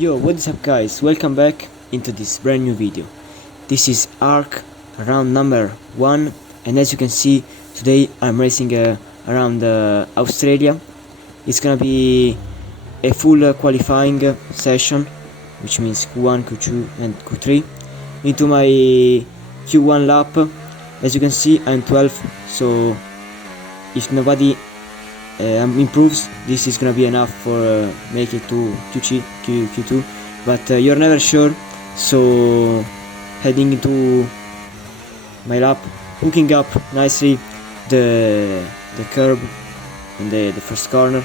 Yo, what is up guys, welcome back into this brand new video. This is ARC round number 1, and as you can see, today I'm racing around Australia. It's gonna be a full qualifying session, which means Q1, Q2 and Q3 into my Q1 lap. As you can see, I'm 12, so if nobody improves, this is gonna be enough for make it to Q2, but you're never sure. So heading into my lap, hooking up nicely the curb in the first corner.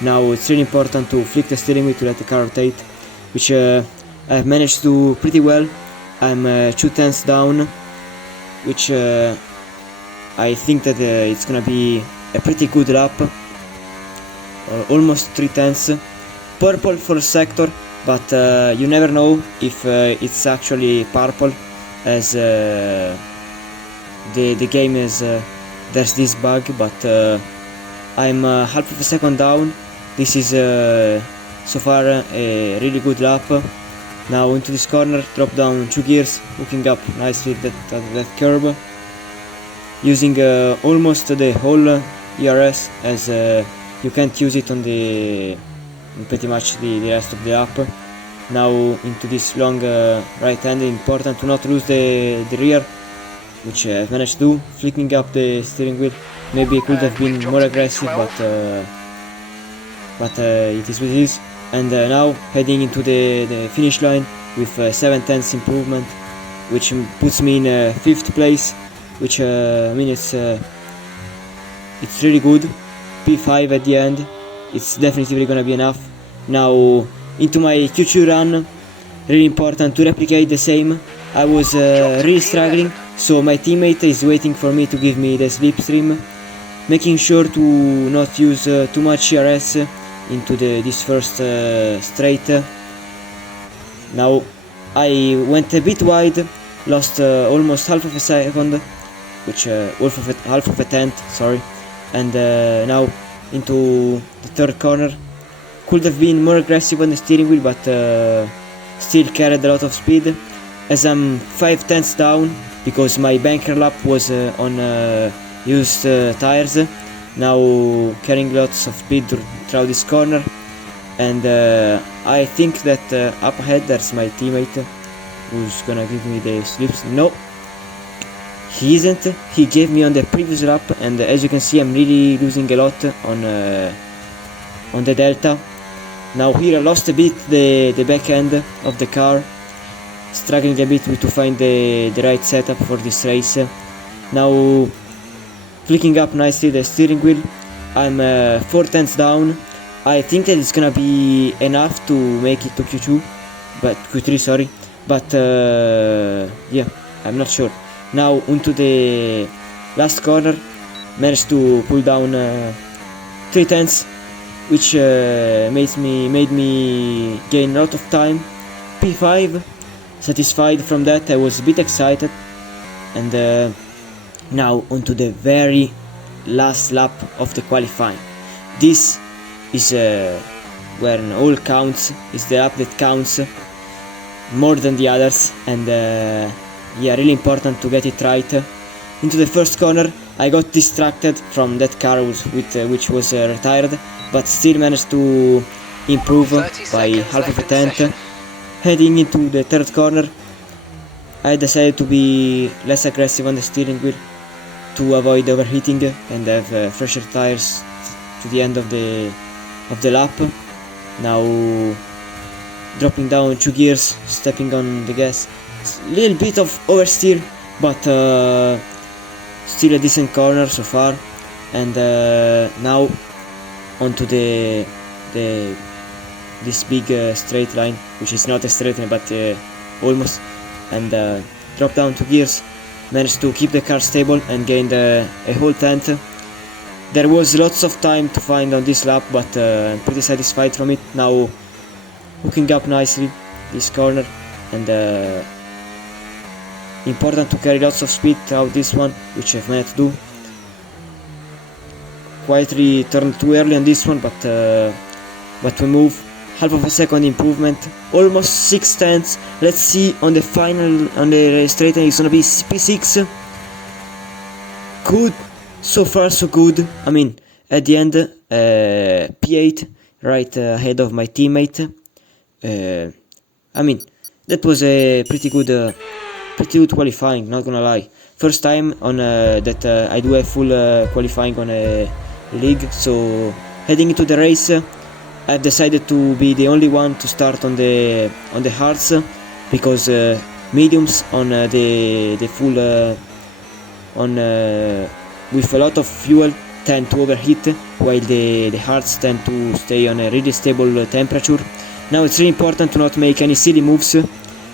Now it's really important to flick the steering wheel to let the car rotate, which I've managed to do pretty well. I'm 2/10 down, which I think that it's gonna be a pretty good lap, almost 3/10. Purple for sector, but you never know if it's actually purple, as the game is there's this bug, but I'm half of a second down. This is so far a really good lap. Now into this corner, drop down 2 gears, hooking up nicely that curb, using almost the whole ERS, as you can't use it on pretty much the rest of the lap. Now into this long right hand, important to not lose the rear, which I've managed to do, flicking up the steering wheel. Maybe it could have been more aggressive, but it is what it is. And now heading into the finish line with 7/10 improvement, which puts me in 5th place, which I mean it's really good. P5 at the end, it's definitely gonna be enough. Now into my Q2 run, really important to replicate the same. I was really struggling, so my teammate is waiting for me to give me the slipstream, making sure to not use too much ERS into this first straight. Now I went a bit wide, lost almost half of a second, which half of a tenth, sorry. And now into the third corner, could have been more aggressive on the steering wheel, but still carried a lot of speed, as I'm 5/10 down because my banker lap was on used tires. Now carrying lots of speed through this corner, and I think that up ahead there's my teammate who's gonna give me the slips. No, he isn't. He gave me on the previous lap, and as you can see, I'm really losing a lot on the delta. Now here I lost a bit the back end of the car, struggling a bit to find the right setup for this race. Now flicking up nicely the steering wheel, I'm 4/10 down. I think that it's gonna be enough to make it to Q3, sorry, but yeah, I'm not sure. Now into the last corner, managed to pull down 3/10, which made me gain a lot of time. P5, satisfied from that. I was a bit excited, and now onto the very last lap of the qualifying. This is where all counts, is the lap that counts more than the others, and yeah, really important to get it right. Into the first corner, I got distracted from that car which was retired, but still managed to improve by half of a tenth. Heading into the third corner, I decided to be less aggressive on the steering wheel to avoid overheating and have fresher tires to the end of the lap. Now dropping down 2 gears, stepping on the gas, little bit of oversteer, but still a decent corner so far. And now onto this big straight line, which is not a straight line, but almost. And drop down 2 gears, managed to keep the car stable and gained a whole tenth. There was lots of time to find on this lap, but I'm pretty satisfied from it. Now hooking up nicely this corner, and important to carry lots of speed throughout this one, which I've managed to do. Quietly turned too early on this one, but we move. half of a second improvement, almost 6 tenths. Let's see on the final, on the straight line, it's gonna be P6. Good, so far so good. I mean, at the end, P8, right ahead of my teammate. I mean, that was a pretty good qualifying, not gonna lie. First time on that I do a full qualifying on a league. So heading into the race, I've decided to be the only one to start on the hards, because mediums on the full with a lot of fuel tend to overheat, while the hards tend to stay on a really stable temperature. Now it's really important to not make any silly moves,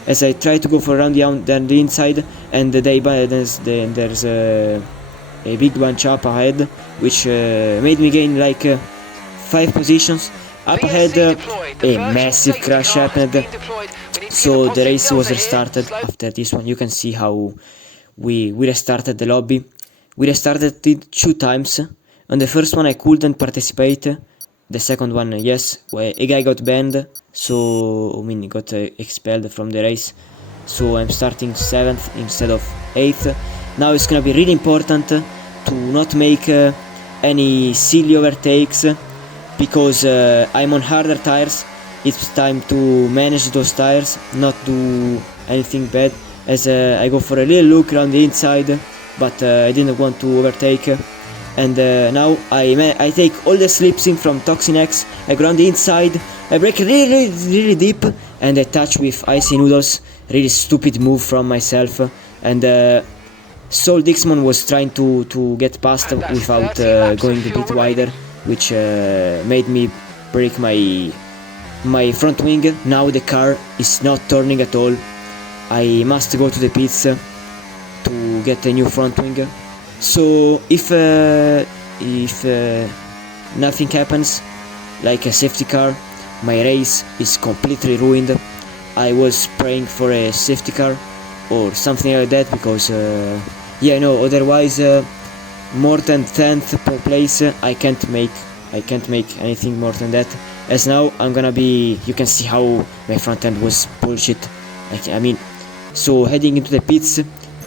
as I try to go for around the inside, and there's a big bunch up ahead, which made me gain like 5 positions. Up ahead, a massive crash happened, so the race was restarted. After this one, you can see how we restarted the lobby. We restarted it 2 times. On the first one I couldn't participate, the second one yes, a guy got banned, so I mean he got expelled from the race, so I'm starting 7th instead of 8th. Now it's gonna be really important to not make any silly overtakes, because I'm on harder tires. It's time to manage those tires, not do anything bad, as I go for a little look around the inside, but I didn't want to overtake. And now I take all the slips in from Toxin X. I go on the inside, I brake really deep, and I touch with icy noodles. Really stupid move from myself. And Soul Dixmon was trying to get past without going a bit wider, which made me break my front wing. Now the car is not turning at all. I must go to the pits to get a new front wing. So if nothing happens, like a safety car, my race is completely ruined. I was praying for a safety car or something like that, because yeah, no, otherwise more than 10th place I can't make anything more than that. As now I'm gonna be, you can see how my front end was bullshit. I mean, so heading into the pits,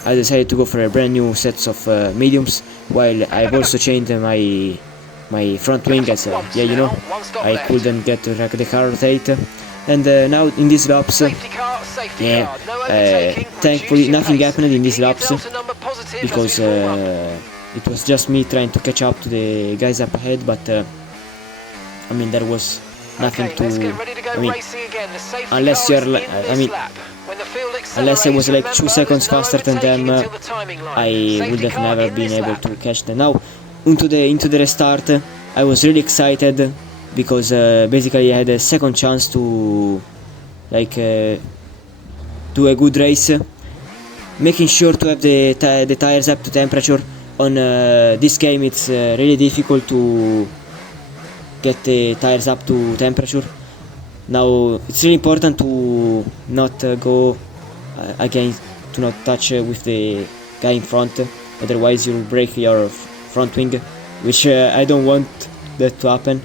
I decided to go for a brand new sets of mediums, while I've also changed my front wing, as yeah, you know, I couldn't get to the car rotate. And now in these laps, yeah, thankfully nothing happened in these laps, because it was just me trying to catch up to the guys up ahead. But I mean, there was nothing to, I mean, unless you're like, I mean, unless I was like 2 seconds faster than them, I would have never been able to catch them. Now into the restart, I was really excited, because basically I had a second chance to like do a good race, making sure to have the tires up to temperature. On this game it's really difficult to get the tires up to temperature. Now it's really important to not go against, to not touch with the guy in front, otherwise you'll break your front wing, which I don't want that to happen.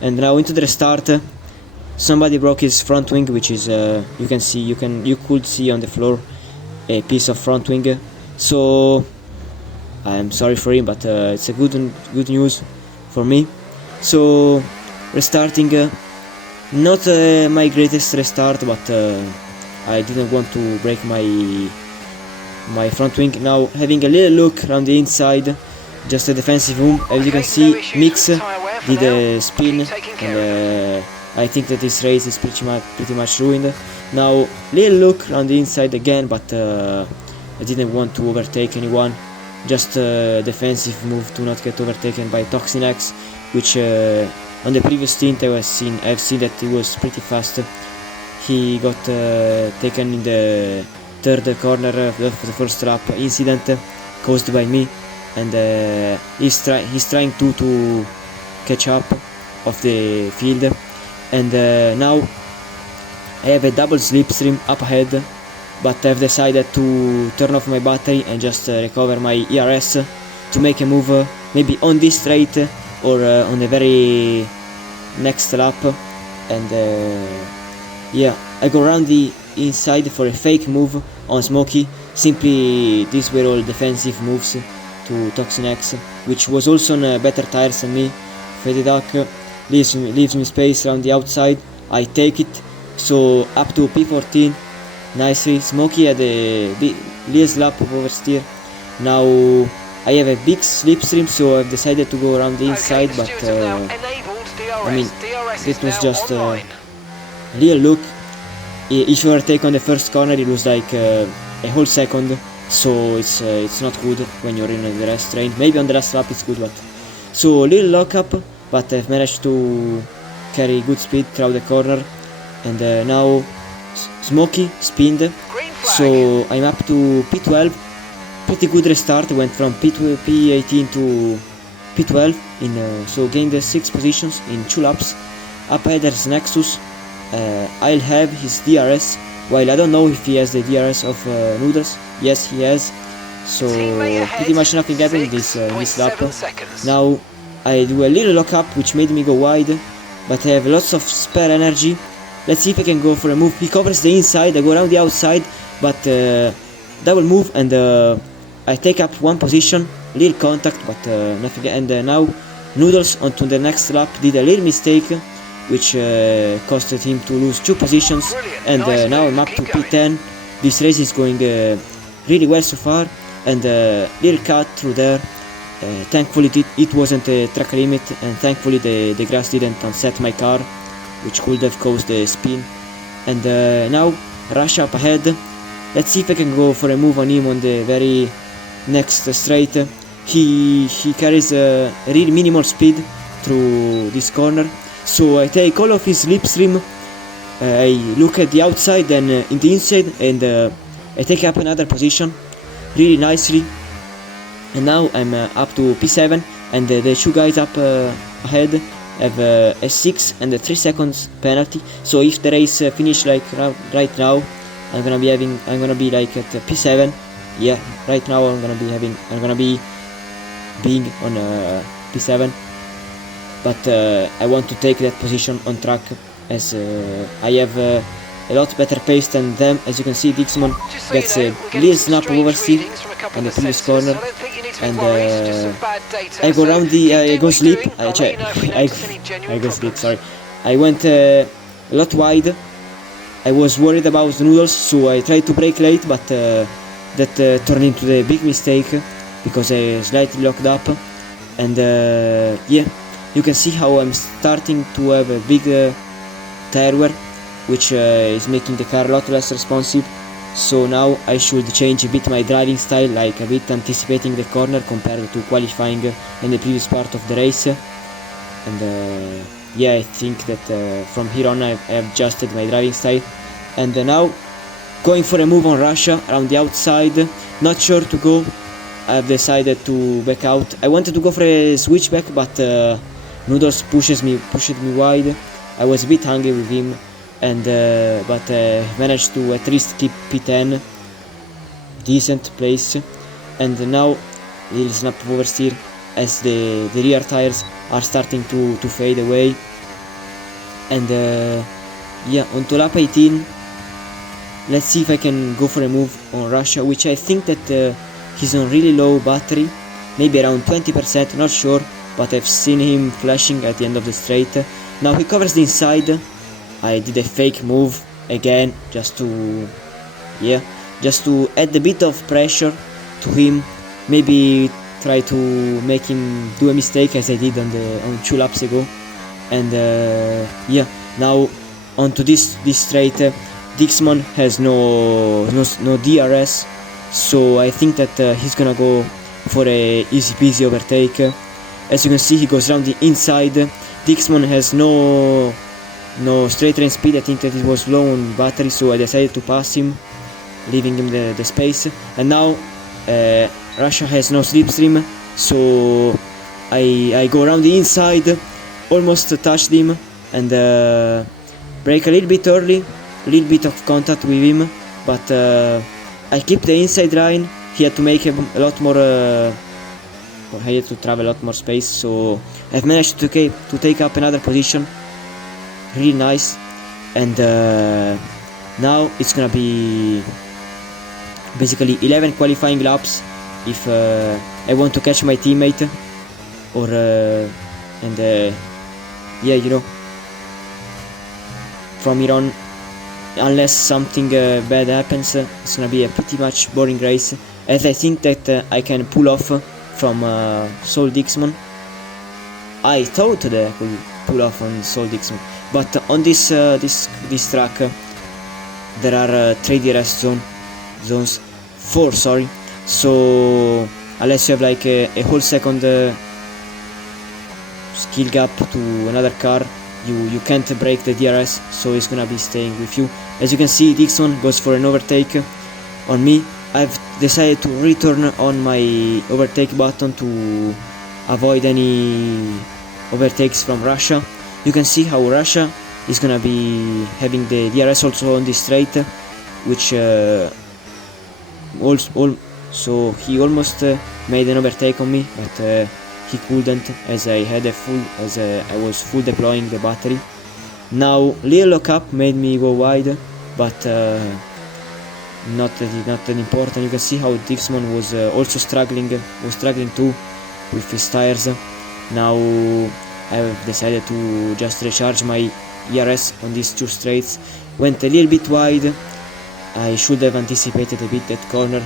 And now into the restart, somebody broke his front wing, which is you could see on the floor a piece of front wing. So I'm sorry for him, but it's a good news for me. So restarting, not my greatest restart, but I didn't want to break my front wing. Now having a little look around the inside, just a defensive room. As you can see, Mix did a spin, and I think that this race is pretty much ruined. Now little look around the inside again, but I didn't want to overtake anyone. Just a defensive move to not get overtaken by Toxin X, which on the previous stint I've seen that he was pretty fast. He got taken in the third corner of the first lap incident caused by me, and he's trying to catch up of the field. And now I have a double slipstream up ahead, but I've decided to turn off my battery and just recover my ERS to make a move, maybe on this straight or on the very next lap. and yeah, I go around the inside for a fake move on Smokey. Simply these were all defensive moves to Toxin X, which was also on better tires than me. Fade Duck leaves me space around the outside. I take it, so up to P14 nicely. Smokey had a little slap of oversteer. Now I have a big slipstream, so I've decided to go around the inside, but I mean, it was just a little look. If you overtake on the first corner, it was like a whole second, so it's not good when you're in the rest train. Maybe on the last lap it's good, but so little lockup, but I've managed to carry good speed through the corner, and now Smokey spinned, so I'm up to P12. Pretty good restart, went from P18 to P12 in so gained 6 positions in 2 laps. Up ahead there's Nexus. I'll have his DRS, while I don't know if he has the DRS of Noodles. Yes, he has, so pretty much nothing happened in this lap. Now I do a little lockup, which made me go wide, but I have lots of spare energy. Let's see if I can go for a move. He covers the inside, I go around the outside, but double move, and I take up 1 position, little contact, but nothing. And now Noodles onto the next lap did a little mistake, which costed him to lose 2 positions, and now I'm up to P10. This race is going really well so far, and little cut through there. Thankfully it wasn't a track limit, and thankfully the grass didn't unset my car, which could have caused the spin. And now Rush up ahead. Let's see if I can go for a move on him on the very next straight. He carries a really minimal speed through this corner, so I take all of his slipstream. I look at the outside, then in the inside, and I take up another position really nicely. And now I'm up to P7, and the 2 guys up ahead have a 6 and a 3 seconds penalty. So if the race finish like right now, I'm gonna be like at P7. Yeah, right now I'm gonna be being on P7, but I want to take that position on track, as I have a lot better pace than them. As you can see, Dixmon gets a little snap of oversteer on the previous corner, and I go around the I go sleep. I go sleep. Sorry, I went a lot wide. I was worried about Noodles, so I tried to brake late, but that turned into the big mistake because I slightly locked up. And yeah, you can see how I'm starting to have a big tire wear, which is making the car a lot less responsive. So now I should change a bit my driving style, like a bit anticipating the corner compared to qualifying in the previous part of the race. And yeah, I think that from here on I've adjusted my driving style. And now going for a move on Russia around the outside. Not sure to go. I've decided to back out. I wanted to go for a switchback, but Noodles pushed me wide. I was a bit hungry with him, and but managed to at least keep P10, decent place. And now little snap of oversteer as the rear tires are starting to fade away. And yeah, onto lap 18. Let's see if I can go for a move on Russia, which I think that he's on really low battery, maybe around 20%, not sure, but I've seen him flashing at the end of the straight. Now he covers the inside. I did a fake move again, just to add a bit of pressure to him, maybe try to make him do a mistake as I did on 2 laps ago. And yeah, now onto this straight. Dixmon has no DRS, so I think that he's gonna go for a easy peasy overtake. As you can see, he goes around the inside. Dixmon has no straight line speed. I think that it was low on battery, so I decided to pass him, leaving him the space. And now Russia has no slipstream, so I go around the inside, almost touched him, and brake a little bit early. A little bit of contact with him, but I keep the inside line. He had to make a lot more I had to travel a lot more space, so I've managed to take up another position. really nice. And now it's gonna be basically 11 qualifying laps if I want to catch my teammate, or yeah, you know, from here on, unless something bad happens, it's gonna be a pretty much boring race, as I think that I can pull off from Soul Dixman. I thought that I could pull off on Soul Dixman, but on this track there are 3 DRS zones, 4, sorry. So unless you have like a whole second skill gap to another car, you can't break the DRS, so it's gonna be staying with you. As you can see, Dixon goes for an overtake on me. I've decided to return on my overtake button to avoid any overtakes from Russia. You can see how Russia is gonna be having the DRS also on this straight, which so he almost made an overtake on me, but he couldn't, as I had I was full deploying the battery. Now little lockup made me go wide, but not that important. You can see how Dixman was also struggling too with his tires. Now I've decided to just recharge my ERS on these 2 straights. Went a little bit wide. I should have anticipated a bit that corner.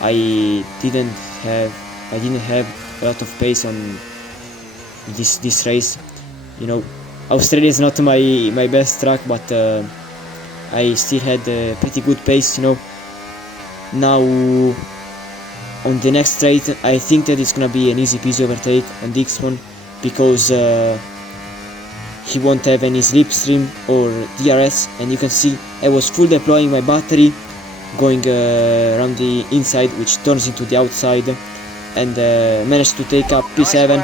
I didn't have a lot of pace on this race. You know, Australia is not my best track, but I still had a pretty good pace, you know. Now on the next straight, I think that it's gonna be an easy peasy overtake on Dixon, because he won't have any slipstream or DRS, and you can see I was full deploying my battery, going around the inside, which turns into the outside, and managed to take up P7,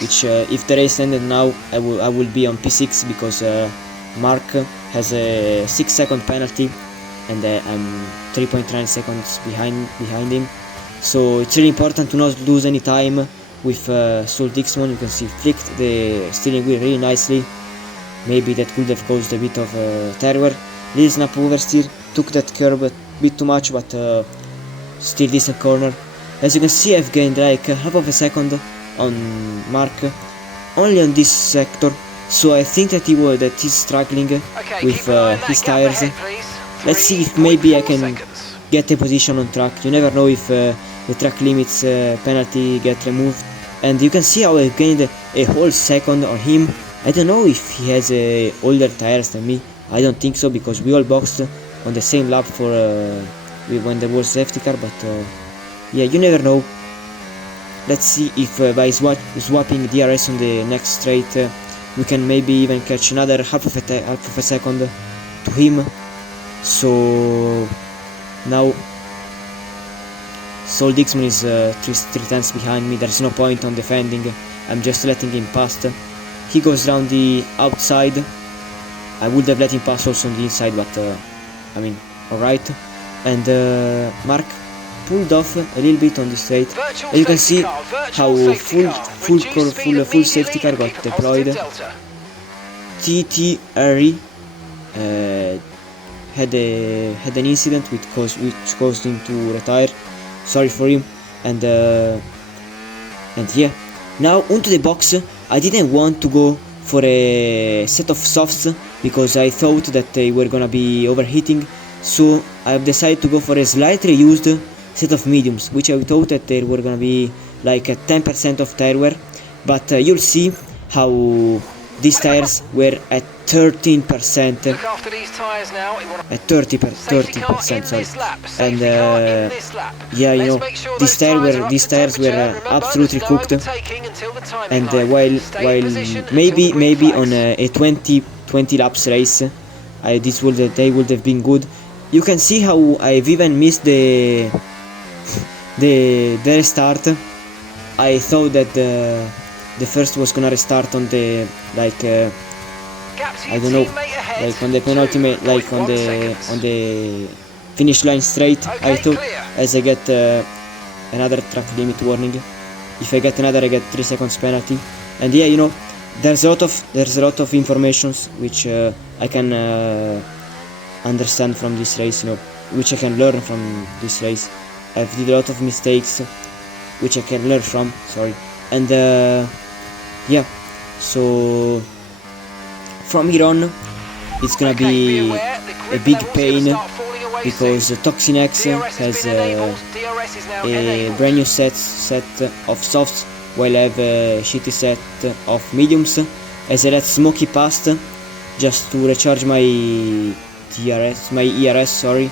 which if the race ended now, I will be on P6, because Mark has a 6-second penalty, and I'm 3.9 seconds behind him. So it's really important to not lose any time with Soul Dixman. You can see flicked the steering wheel really nicely. Maybe that could have caused a bit of terror. Little snap oversteer, took that curb a bit too much, but still decent corner. As you can see, I've gained like half of a second on Mark, only on this sector. So I think that he's struggling with his tires. Let's see if maybe I can get a position on track. You never know if the track limits penalty get removed. And you can see how I gained a whole second on him. I don't know if he has older tires than me. I don't think so, because we all boxed on the same lap for when there was safety car, but yeah, you never know. Let's see if by swapping DRS on the next straight we can maybe even catch another half of a second to him. So now Soul Dixman is 3 tenths behind me. There's no point on defending, I'm just letting him pass. He goes round the outside. I would have let him pass also on the inside, but I mean, alright. And Mark pulled off a little bit on the straight. And you can see how full safety car got deployed. TTRE had an incident which caused him to retire. Sorry for him. And yeah, now onto the box. I didn't want to go for a set of softs because I thought that they were gonna be overheating, so I've decided to go for a slightly used set of mediums, which I thought that they were gonna be like a 10% of tire wear, but you'll see how these tires were at 13%, at 30%, sorry. And yeah, you know, these tires were absolutely cooked. And while maybe on a 20 laps race, they would have been good. You can see how I've even missed the restart. I thought that the first was gonna restart on the I don't know, like on the penultimate, like on the finish line straight. I thought, as I get another track limit warning. If I get another, I get 3 seconds penalty. And yeah, you know, there's a lot of informations which I can understand from this race, you know, which I can learn from this race. I've did a lot of mistakes which I can learn from, sorry, and yeah, so from here on it's gonna be a big pain, because Toxin X has a brand new set of softs, while I have a shitty set of mediums, as I let Smokey past just to recharge my ERS, sorry,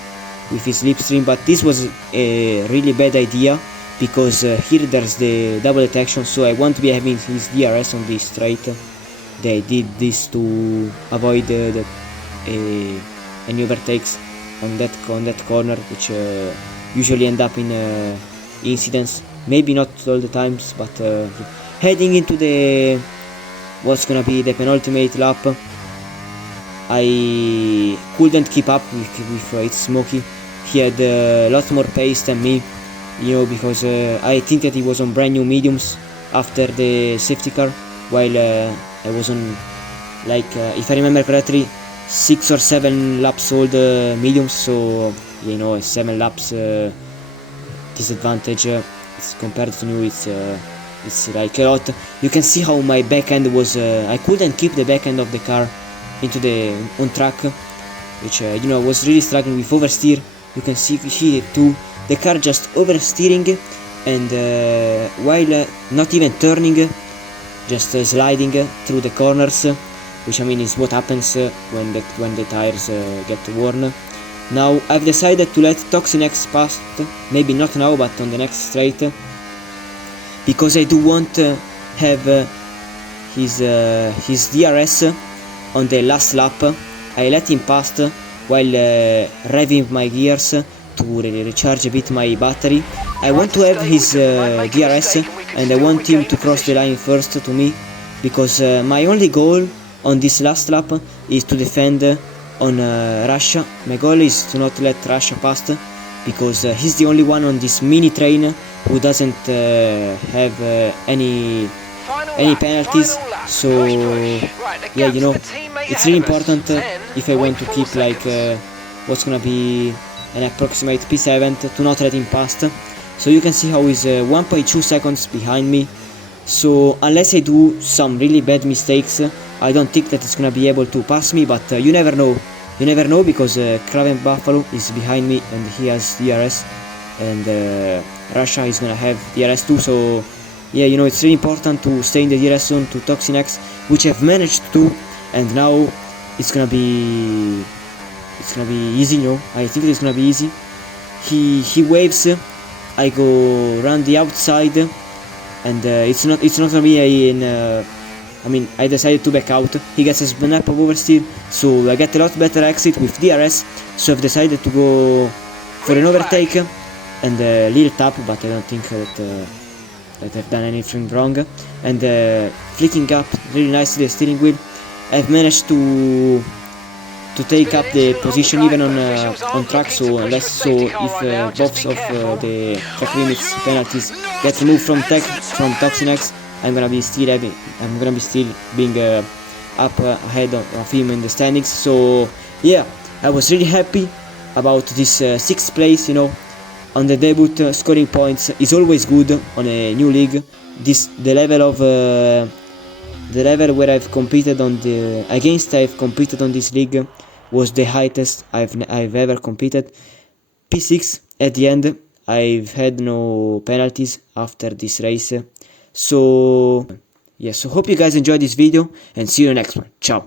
with his slipstream. But this was a really bad idea, because here there's the double detection, so I won't be having his DRS on this straight. They did this to avoid any overtakes on that corner, which usually end up in incidents. Maybe not all the times, but heading into the what's gonna be the penultimate lap, I couldn't keep up with its Smokey. He had a lot more pace than me, you know, because I think that he was on brand new mediums after the safety car, while I was on, like, if I remember correctly, 6 or 7 laps old mediums. So you know, 7 laps disadvantage compared to new, it's like a lot. You can see how my back end was, I couldn't keep the back end of the car into the on track, which you know, was really struggling with oversteer. You can see here too, the car just oversteering, and while not even turning, just sliding through the corners, which I mean is what happens when the tires get worn. Now I've decided to let Toxin X pass, maybe not now, but on the next straight, because I do want to have his DRS on the last lap. I let him pass while revving my gears to recharge a bit my battery. I want to have his DRS, and I want him to cross the line first to me, because my only goal on this last lap is to defend on Russia. My goal is to not let Russia pass, because he's the only one on this mini train who doesn't have any penalties. So yeah, you know, it's really important if I want to keep like what's gonna be an approximate P7 to not let him pass. So you can see how he's 1.2 seconds behind me. So unless I do some really bad mistakes, I don't think that it's gonna be able to pass me, but you never know. You never know, because Kraken Buffalo is behind me and he has DRS, and Russia is gonna have DRS too. So yeah, you know, it's really important to stay in the DRS zone to Toxin X, which I've managed to, and now it's gonna be easy, you know. I think it's gonna be easy. He waves, I go around the outside, and it's not gonna be I mean, I decided to back out. He gets a snap of oversteer, so I get a lot better exit with DRS. So I've decided to go for an overtake and a little tap, but I don't think that I've done anything wrong. And flicking up really nicely the steering wheel, I've managed to take up the position even on track. So if both of the track limits penalties get removed from Toxin X, I'm gonna be still being up ahead of him in the standings. So yeah, I was really happy about this 6th place. You know, on the debut, scoring points is always good on a new league. The level where I've competed on I've competed on this league was the highest I've ever competed. P6 at the end. I've had no penalties after this race. So yeah, so hope you guys enjoyed this video, and see you in the next one. Ciao.